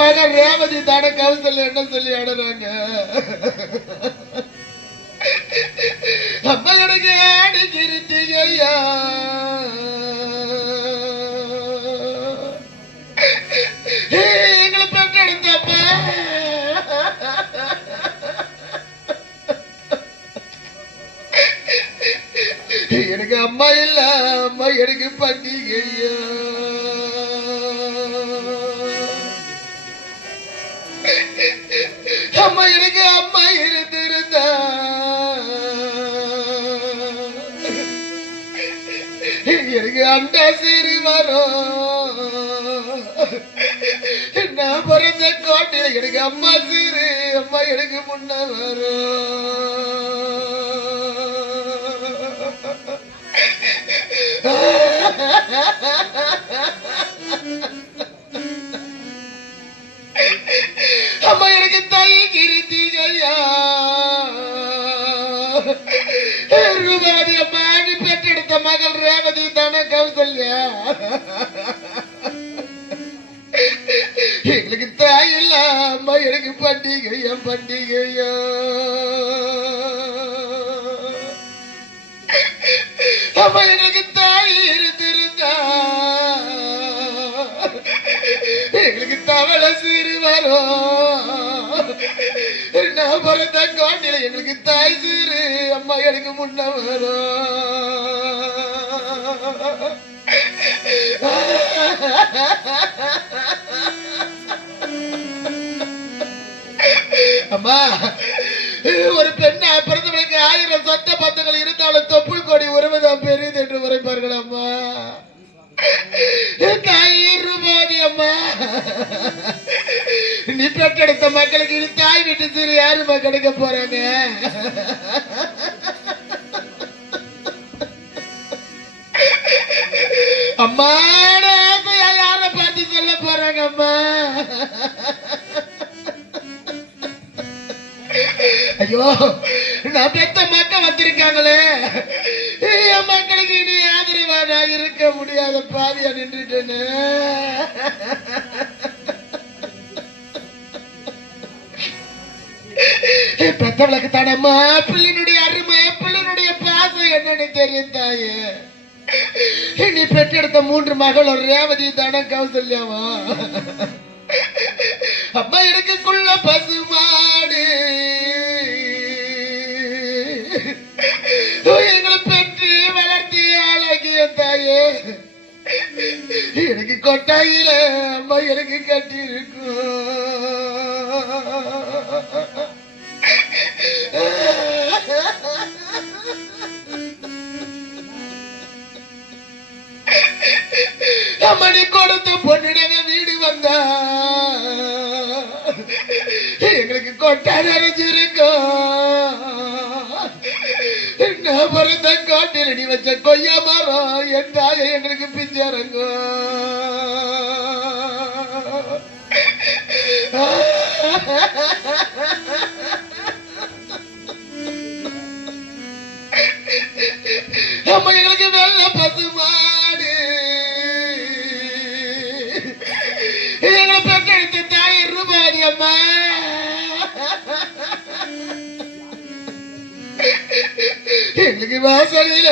மகன் ரேவதி தான கவுசல்ல என்ன சொல்லி ஆடுறாங்க. அம்மா எனக்கு அடிக்கிறீங்க ஐயா, எங்களை பெற்றெடுத்தப்ப எனக்கு அம்மா இல்ல, அம்மா எனக்கு பண்டிகை ஐயா. அம்மா எனக்கு அம்மா இருந்திருந்தா எனக்கு அண்டா சீரி வரும். நான் பிறந்த கோட்டையில எனக்கு அம்மா சீரு, அம்மா எனக்கு முன்ன வரும். அம்மா எனக்கு தாய் கிருத்திகையா, ரூபாதி அம்மா நீ பெற்றெடுத்த மகள் ரேவதி தானே கௌசல்யா. எங்களுக்கு தாய் இல்ல, அம்மா எனக்கு பண்டிகையா பண்டிகையா. அம்மா எனக்கு தாய் இருந்திருந்தா எங்களுக்கு தவளை சீரு வரும். நான் பிறந்த கோட்டையில எங்களுக்கு தாய் சீரு, அம்மா எனக்கு முன்ன வரும். அம்மா ஒரு பெண்ணா பிறந்தவனுக்கு 1000 சொந்த பந்தங்கள் இருந்தாலும் தொப்புள் கொடி உறவுதான் பெரியது என்று உரைப்பார்கள். அம்மா தாய் ரூபாதி அம்மா, நீ பெற்றெடுத்த மக்களுக்கு இது தாய் வீட்டு சீரு யாருமா கிடைக்க போறாங்க. அம்மா யார பார்த்து சொல்ல போறாங்க. அம்மா ஐயோ, நான் பெத்த மக்கள் வந்திருக்காங்களே, என் மக்களுக்கு இனி ஆதரவா நான் இருக்க முடியாத பாவியா நின்றுட்டேன்னு. பெத்தவளுக்கு தானம்மா பிள்ளைனுடைய அருமை, பிள்ளைனுடைய பாசம் என்னன்னு தெரியும் தாயே. நீ பெற்றெடுத்த 3 மகள் ஒரு ரேவதி தானே கௌசல்யாவா. அம்மா எனக்குள்ள பசுமாடு எங்களை பெற்று வளர்த்தி ஆளாக்கிய தாயே. எனக்கு கொட்டாயில அம்மா எனக்கு கட்டி இருக்கும். அம்மனி கொடுத்த பொண்ணுடங்க வீடு வந்தா எங்களுக்கு கொட்டா நிறைஞ்சிருக்கும். நான் பிறந்த காட்டில் நீ வச்ச கொய்யா மரம் என் தாயை எங்களுக்கு பிஞ்சரங்கும். அம்மா எங்களுக்கு வெள்ள பசுமாடு, எங்களை பெற்றெடுத்த தாய் ரூபாதி அம்மா. எங்களுக்கு வாசலில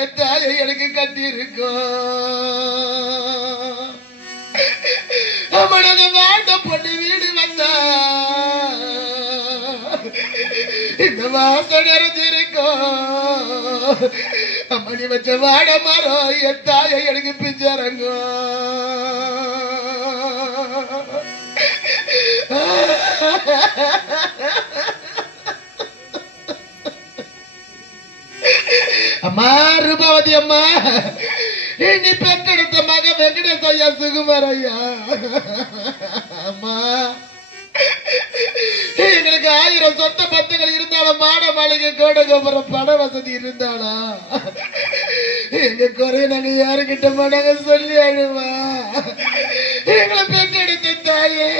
என் தாயை எனக்கு கட்டி இருக்கும். அம்மனோட வாழ்ந்த பொண்ணு வீடு வந்தா இந்த வாசம் நிறைஞ்சிருக்கும். அம்மனி வச்ச வாட மரம் என் தாயை எனக்கு பிஞ்சரங்கும். அம்மா ரூபாவதி அம்மா, நீ பெற்றெடுத்த மக வெங்கடேஷ் ஐயா சுகுமார் ஐயா. அம்மா எங்களுக்கு 1000 சொந்த பத்துகள் இருந்தாலும் மாட மாளிகை கோடகோபுரம் பண வசதி இருந்தாலும் எங்க குறைய நாங்க யாருக்கிட்ட மாட்டாங்க சொல்லி அழுவா. எங்களை பெற்றெடுத்த தாயே,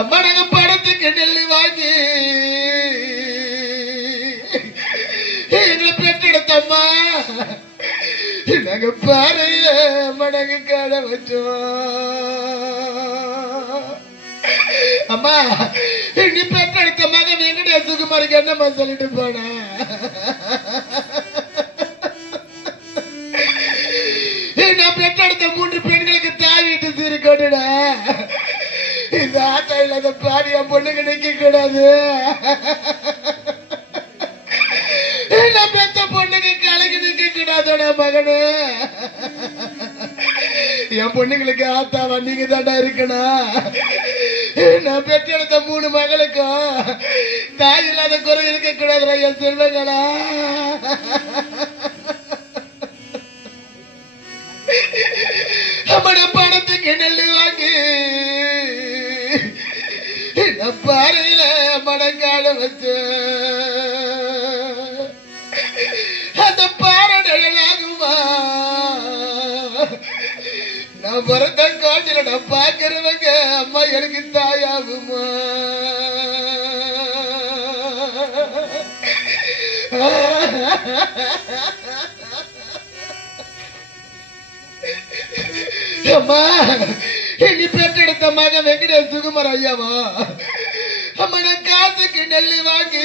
அம்மா நாங்க படத்துக்கு நெல்லு வாங்கி எங்களை பெற்றெடுத்த அம்மா நாங்க பாறையில மடங்கு கடை வச்சோம். அம்மா நீ பெற்றெடுத்த மகன் எங்கடைய சுகுமாருக்கு என்னம்மா சொல்லிட்டு போன? நான் பெற்றெடுத்த 3 பெண்களுக்கு தாய் வீட்டு சீரு கொண்டுட இந்த ஆட்டா இல்லாத பாரியா பொண்ணுங்க நிக்க கூடாது. நான் பெத்த பொண்ணுக்கு கலைக்கு நிக்க கூடாதோட மகனு. என் பொண்ணுங்களுக்கு ஆத்தாவா நீங்க தாண்டா இருக்கணும். நான் பெற்றெடுத்த 3 மகளுக்கும் தாய் இல்லாத குறை இருக்க கூடாதுடா என் செல்வங்களா. நம்மட பணத்துக்கு நெல்லு வாங்கி பாறையில மடங்கால வச்சு அந்த பாறை நிழலாகுமா? நான் பிறந்த காட்டில நான் பாக்குறவங்க அம்மா எனக்கு தாயாகுமா? அம்மா நீ பெற்றெடுத்த மகன் வெங்கடேஷ் சுகுமார் ஐயாவா? அம்மா நான் காசுக்கு நெல்லு வாங்கி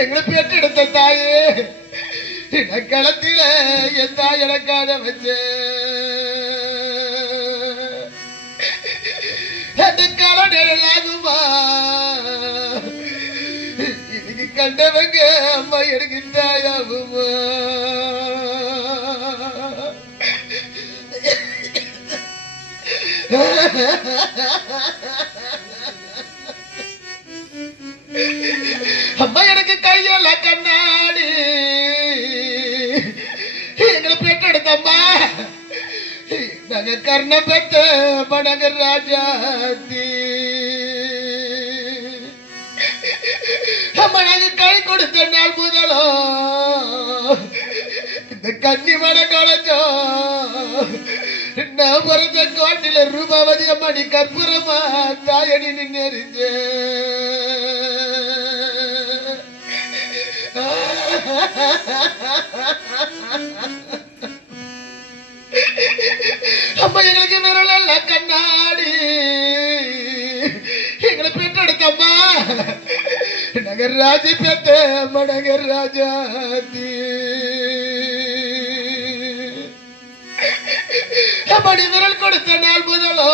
எங்களை பெற்றெடுத்த தாயே களத்தில என் தாய் எனக்காக வச்ச அந்த கலடலாகுமா? இன்னைக்கு கண்டவங்க அம்மா எனக்கு தாயாகுமா? அம்மா எனக்கு கையில கண்ணாடி எங்களை பெற்றெடுத்தம்மா நாங்க கர்ண பெத்த மடங்க ராஜாத்தி. அம்மா நாங்க கை கொடுத்த நாள் முதலோ இந்த கன்னி மடம் களைச்சோம். நான் பிறந்த கோட்டில ரூபாவதி அம்மா நீ கற்பூரமா தாயணி நின்னறிஞ்ச. அம்மா எங்களுக்கு விரல கண்ணாடி எங்களை பெற்றெடுத்தம்மா நகர் ராஜி பெத்த மடகர் ராஜாதி. மணி விரல் கொடுத்த நாள் முதலோ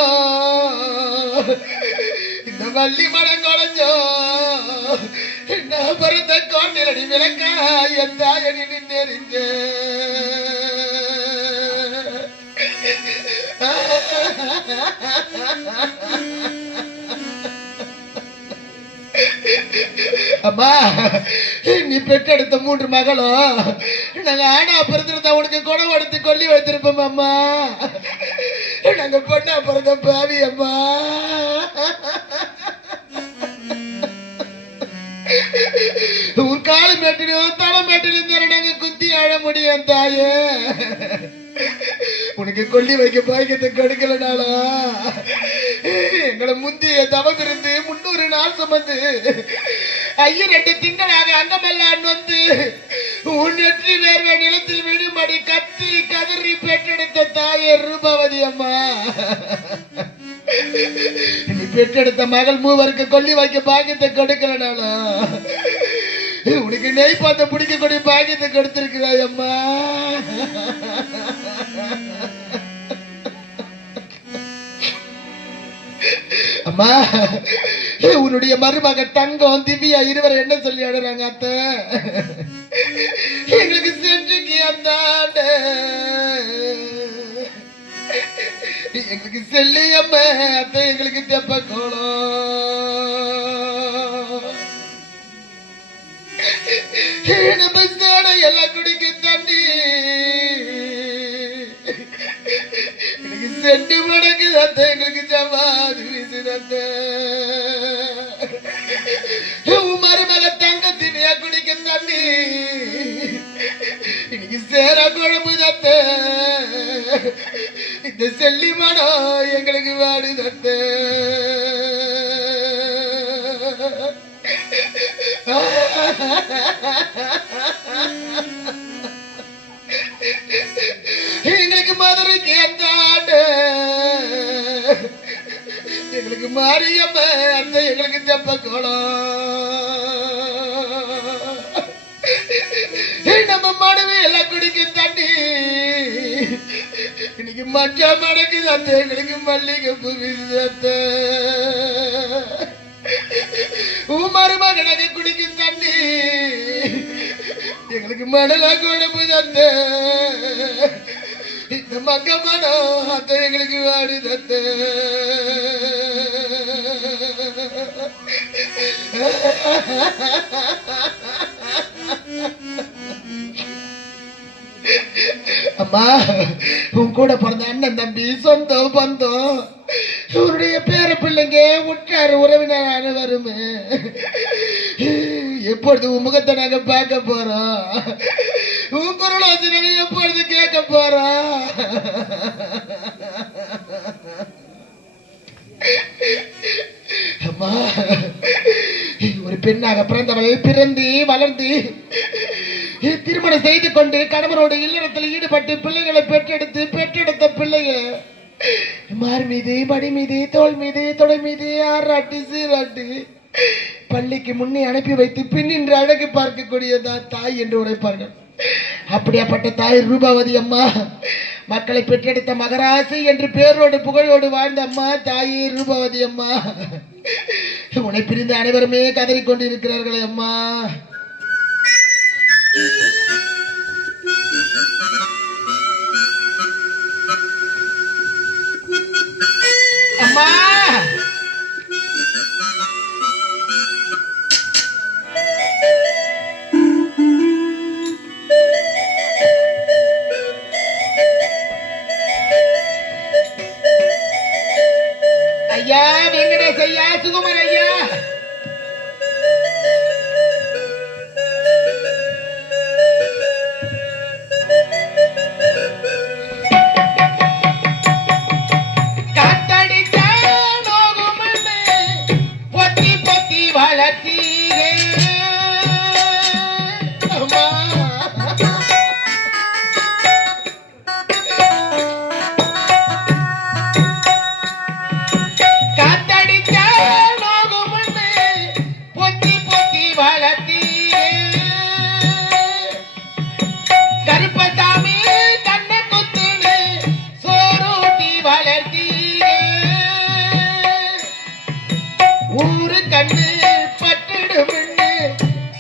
இந்த வள்ளி மடம் குறைஞ்சோ. நான் பிறந்த கோட்டிலடி விளக்கா என் தாயணி நின்னறிஞ்ச. அம்மா நீ பெற்றெடுத்த 3 மகளும் நாங்க ஆனா பிறந்திருந்தா உனக்கு குணம் எடுத்து கொல்லி வைத்திருப்போம். அம்மா நாங்க பொண்ணா பிறந்த பாவி அம்மா. உன் காலு மேட்டிலும் தலை மேட்டிலும் நாங்க குத்தி அழ முடியும் தாயே. உனக்கு கொல்லி வைக்க பாய்க்கத்தை கொடுக்கலனாலா எங்களை முந்திய தவம் இருந்து 300 நாள் சுமந்து 2 திங்களாக அங்கமெல்லாம் வந்து உன் நெற்றி வேர்வை நிலத்தில் விழுமடி கத்தி கதறி பெற்றெடுத்த தாயே ரூபாவதி அம்மா. நீ பெற்றெடுத்த மகள் 3 கொல்லி வைக்க பாக்கியத்தை கொடுக்கலனாலா உனக்கு நெய் பார்த்த பிடிக்கக்கூடிய பாக்கியத்தை கொடுத்திருக்கிறாய் அம்மா. அம்மா உன்னுடைய மருமக தங்கம் திவ்யா இருவர் என்ன சொல்லி அழுறாங்க? அத்தை எங்களுக்கு சென்றுக்கு அந்தாண்ட எங்களுக்கு செல்லி அம்மா அத்தை எங்களுக்கு தெப்ப கோலம் எல்லாம் குடிக்க தண்ணி எனக்கு செண்டு மடங்கு அத்தை எங்களுக்கு ஜவாது வீசுதத்த. மருமக தங்க தினியா குடிக்க தண்ணி இன்னைக்கு சேர குழம்பு தத்த. இந்த செல்லி மடம் எங்களுக்கு வாடு தத்த. எங்களுக்கு மதுரைக்கு அந்த ஆண்டு, எங்களுக்கு மாரியம்ம அந்த, எங்களுக்கு தெப்ப கோலம். நம்ம மனைவி எல்லாம் குடிக்கும் தண்ணி இன்னைக்கு மஞ்சா மடக்கு அந்த, எங்களுக்கு மல்லிகை புவித்த மருமகனுக்கு குடிக்கும் தண்ணி எங்களுக்கு மணலா குழம்பு தந்த, இந்த மக்க மனம் அந்த எங்களுக்கு வாடு தந்த. அம்மா, உன் கூட பிறந்த அண்ணன் தம்பி சொந்தம் பந்தம் இவருடைய பேர பிள்ளைங்க உற்றார் உறவினர் அனைவருமே எப்பொழுது உன் முகத்தை நாங்க பார்க்க போறோம், உன் குரலோசனை எப்பொழுது கேட்க போறோம்? அம்மா, ஒரு பெண்ணாக பிறந்தவள் பிறந்து வளர்ந்து திருமணம் செய்து கொண்டு கணவரோடு இல்லறத்தில் ஈடுபட்டு பிள்ளைகளை பெற்றெடுத்த பிள்ளைகள் மார் மீது மடி மீது தோல் மீது தொடை மீது ஆராட்டி சீராட்டி பள்ளிக்கு முன்னே அனுப்பி வைத்து பின்னின்று அழகு பார்க்கக்கூடியதா தாய் என்று உரைப்பார்கள். அப்படியாப்பட்ட தாய் ரூபாவதி அம்மா, மக்களை பெற்றெடுத்த மகராசி என்று பேரோடு புகழோடு வாழ்ந்த அம்மா தாயே ரூபாவதி அம்மா, உன்னை பிரிந்து அனைவருமே கதறிக்கொண்டு இருக்கிறார்களே அம்மா. அம்மா, ஐயா வெங்கடேஷ் ஐயா, சுகுமார் ஐயா,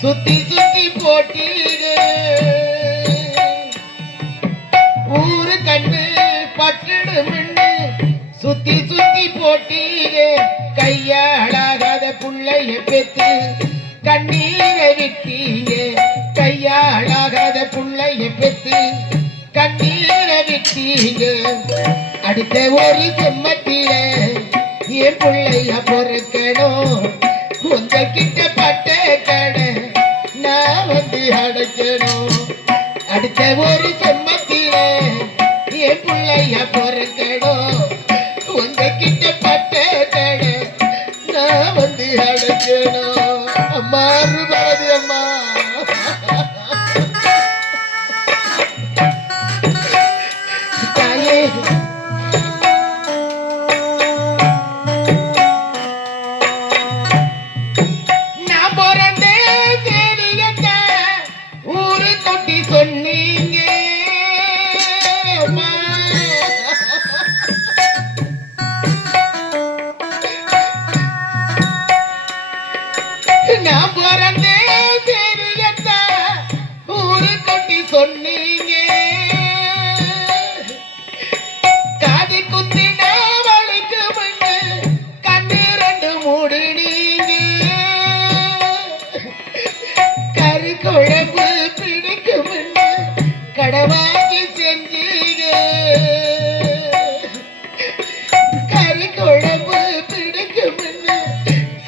சுத்தி சுத்தி போட்டீங்க ஊரு கண்ணு பட்டுடுமின்னு சுத்தி சுத்தி போட்டீங்க. கையாளாகாத புள்ளைய பெத்து கண்ணீரை விட்டீங்க, கையாளாகாத புள்ளைய பெத்து கண்ணீரை விட்டீங்க. அடுத்த ஒரு செம்மத்தில என் புள்ளைய பொறுக்கணும், உங்க கிட்ட பட்ட கடை நான் வந்து அடைக்கணும். அடுத்த ஒரு செம்மத்தில என் பிள்ளைய பொறுக்கணும், உங்க கிட்ட பட்ட கடை நான் வந்து அடைக்கணும். அம்மா ரூபாவதி அம்மா, தாயே சொன்னீங்க. நான் பிறந்தே தெரியத்த ஊரு கொட்டி சொன்னீங்க. காதி குத்தின வழிக்கு முன்னு கண்ணு ரெண்டு மூடினீங்க. கறி குழம்பு பிடிக்கும் கடவாங்கி செஞ்சீங்க. கறி குழம்பு பிடிக்கும்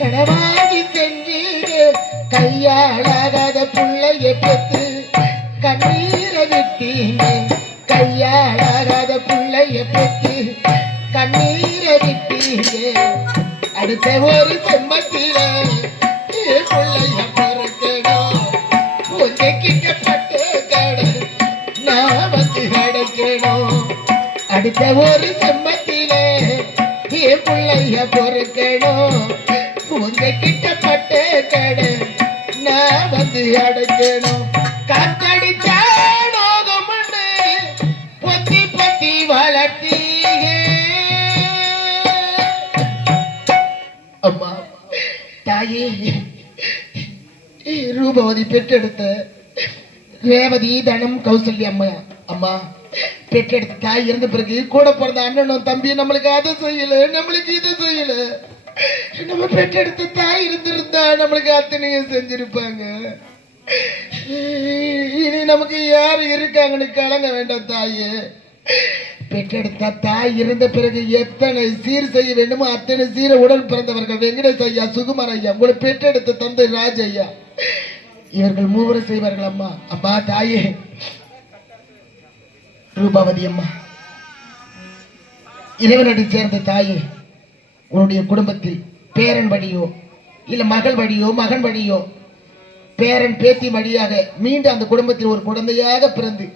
கடவாங்கி செஞ்சீங்க. கையாளாகாத புள்ளைய பெத்து கண்ணீரை விட்டீங்க, கையாளாகாத புள்ளைய பெத்து கண்ணீரை விட்டீங்க. அடுத்த ஒரு செம்மத்தில புள்ளைய பொறுக்கணும், உங்க கிட்ட பட்டு கடை நான் அடிக்கணும். அடுத்த ஒரு செம்மத்திலே என் பிள்ளைய பொறுக்கணும். உங்க கிட்ட பட்ட கடை நான் வந்து அடைக்கணும். காத்தடிச்சானோகம்னு பொத்தி பொத்தி வளர்த்தீங்க அம்மா. தாயே ரூபவதி பெற்றெடுத்த ரேவதி தனம் கௌசல்யா அம்மா. அம்மா பெற்றெடுத்த தாய் இருந்த பிறகு கூட பிறந்த அண்ணனும் தம்பி நம்மளுக்கு அதை செய்யல, நம்மளுக்கு இதை செய்யல. நம்ம பெற்றெடுத்த தாய் இருந்திருந்தா நம்மளுக்கு அத்தனையும் செஞ்சிருப்பாங்க. இனி நமக்கு யாரு இருக்காங்கன்னு கலங்க வேண்டாம் தாயே. பெற்றெடுத்த தாய் இருந்த பிறகு எத்தனை சீர் செய்ய வேண்டுமோ அத்தனை சீரை உடன் பிறந்தவர்கள் வெங்கடேஷ் ஐயா, சுகுமார் ஐயா, உங்களை பெற்றெடுத்த தந்தை ராஜ் ஐயா, இவர்கள் மூவரும் செய்வார்கள். அம்மா அம்மா தாயே ரூபாவதி அம்மா, இறைவனடி சேர்ந்த தாயே, உன்னுடைய குடும்பத்தில் பேரன் வழியோ இல்ல மகள் வழியோ மகன் வழியோ பேரன் பேத்தி வழியாக மீண்டும் அந்த குடும்பத்தில் ஒரு குழந்தையாக பிறந்து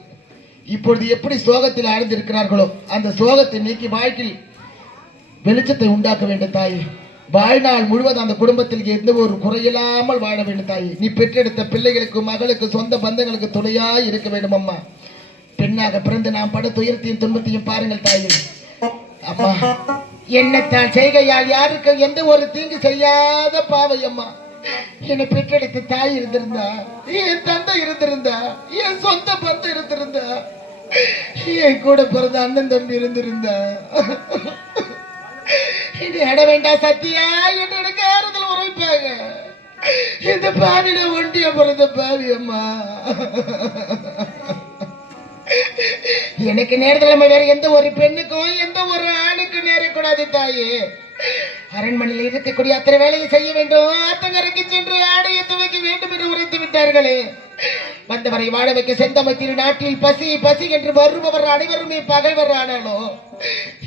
இப்பொழுது எப்படி சோகத்தில் ஆழ்ந்திருக்கிறார்களோ அந்த சோகத்தை நீக்கி வாழ்க்கையில் வெளிச்சத்தை உண்டாக்க வேண்டும் தாயே. வாழ்நாள் முழுவதும் அந்த குடும்பத்தில் எந்த ஒரு குறையில்லாமல் வாழ வேண்டும் தாயே. நீ பெற்றெடுத்த பிள்ளைகளுக்கு மகளுக்கு சொந்த பந்தங்களுக்கு துணையா இருக்க வேண்டும் அம்மா. பெண்ணாக பிறந்து நாம் பட துயரத்தையும் துன்பத்தையும் பாருங்கள் தாயே. அம்மா என்னத்தான் செய்கையால் யாருக்கு எந்த ஒரு தீங்கு செய்யாத பாவை அம்மா. என்னை பெற்றெடுத்த தாய் இருந்திருந்தா, என் தந்தை இருந்திருந்தா, என் சொந்த பந்தம் இருந்திருந்தா, என் கூட பிறந்த அண்ணன் தம்பி இருந்திருந்தா இனி அட வேண்டாம் சத்தியா என்று எனக்கு ஆறுதல் உரைப்பாங்க. இந்த பாவில ஒண்டிய பிறந்த பாவி அம்மா. எனக்கு நேரத்தில் வேற எந்த ஒரு பெண்ணுக்கும் எந்த ஒரு ஆணுக்கும் நேரக்கூடாது தாயே. அரண்மனையில் இருக்கக்கூடிய அத்தனை வேலையை செய்ய வேண்டும். ஆத்தங்கரைக்கு சென்று ஆடையை துவைக்க வேண்டும் என்று உரைத்து விட்டார்களே. வந்தவரை வாழ வைக்க செந்தமத்தின் நாட்டில் பசி பசி என்று வருபவர் அனைவருமே பகைவர். ஆனாலும்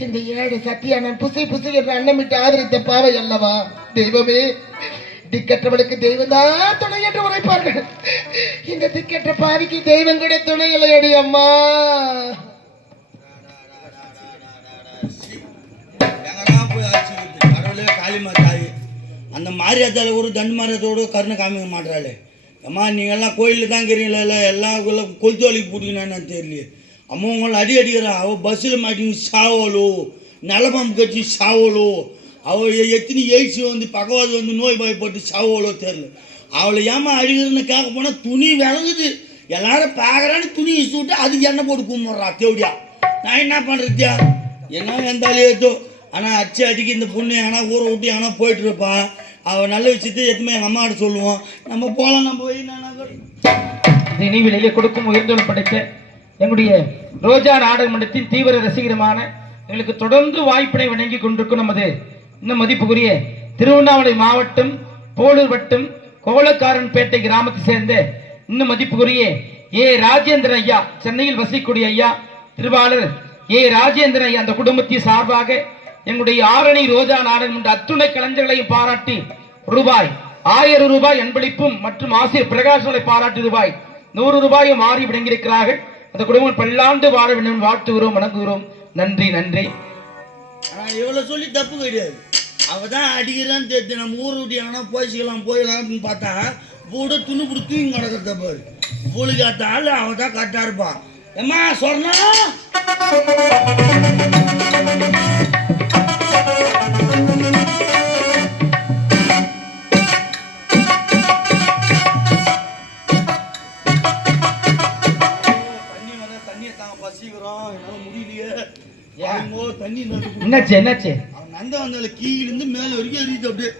இந்த ஏழு சத்தியானன் புசி புசி என்று அன்னமிட்டு ஆதரித்த பாவை அல்லவா. தெய்வமே, திக்கற்றவளுக்கு தெய்வம் தான் துணை என்று உரைப்பார்கள். இந்த திக்கற்ற பாவிக்கு தெய்வம் கூட துணை இல்லையடி அம்மா. காளிமா தாய் அந்த மாரியாத்தால ஒரு தண்டு மாரியத்தோடு கருணை காமிக்க மாட்டாளே. அம்மா நீங்கள்லாம் கோயிலில் தான் இருக்கிறீங்களா, எல்லாம் கொளுத்து வலிக்கு பிடிக்கணும்னு தெரியலையே. அம்மா உங்களை அடிக்கிறான். அவள் பஸ்ஸில் மாட்டிங்க சாவலோ, நிலப்பம்பு கட்சி சாவலோ, அவள் எத்தனை எய்ட்ஸ் வந்து பக்கவாது வந்து நோய் பயப்பட்டு சாவலோ தெரியல. அவளை ஏமா அடிக்கிறதுன்னு கேட்க போனால் துணி விளங்குது. எல்லாரும் பார்க்குறான்னு துணி விட்டு அதுக்கு எண்ணெய் போட்டு கும்பிட்றா தேவடியா. நான் என்ன பண்ணுறதியா, என்ன எந்தாலும் ஏதோ. ஆனால் அச்சு அடிக்க இந்த பொண்ணு ஆனால் ஊரை விட்டு ஆனால் போயிட்டு இருப்பான். அவள் நல்ல விஷயத்தை எதுவுமே எங்கள் அம்மாட்ட சொல்லுவோம். நம்ம போகலாம், நம்ம போய் நினைவிலேயே கொடுக்கும் உயர்ந்தோல் படைத்த எங்களுடைய ரோஜா நாடக மன்றத்தின் தீவிர ரசிகரமான எங்களுக்கு தொடர்ந்து வாய்ப்பினை வழங்கி கொண்டிருக்கும் நமது இன்னும் மதிப்புக்குரிய திருவண்ணாமலை மாவட்டம் போலூர் வட்டம் கோலக்காரன்பேட்டை கிராமத்தை சேர்ந்த இன்னும் மதிப்புக்குரிய ஏ ராஜேந்திரன் ஐயா, சென்னையில் வசிக்கூடிய ஐயா, திருவாளர் ஏ ராஜேந்திரன் ஐயா, அந்த குடும்பத்தின் சார்பாக எங்களுடைய ஆரணி ரோஜா நாடகம் என்ற அத்துணை கலைஞர்களையும் பாராட்டி ரூபாய் 1000 ரூபாய் அன்பளிப்பும் மற்றும் ஆசிரியர் பிரகாசங்களை பாராட்டி ரூபாய் 100 ரூபாயும் மாறி விளங்கியிருக்கிறார்கள். அந்த குடும்பம் பல்லாண்டு வாழ வேண்டும் வாழ்த்துகிறோம், வணங்குகிறோம். நன்றி நன்றி. இவ்வளவு சொல்லி தப்பு கிடையாது. அவ தான் அடிக்கிறான்னு தெரிஞ்சு நம்ம ஊர் விட்டு எங்கன்னா போய்ச்சிக்கலாம் போயிடலாம்னு பார்த்தா கூட துணி பிடி தூங்கி கிடக்கிறத பாரு. புளிக்கு அத்த ஆள் அவ தான் கரெக்டாக இருப்பான். ஏம்மா சொன்னா என்னாச்சு என்னாச்சு? அவன் நந்த வந்தால கீழிருந்து மேல வரைக்கும் எரியுது அப்படியே.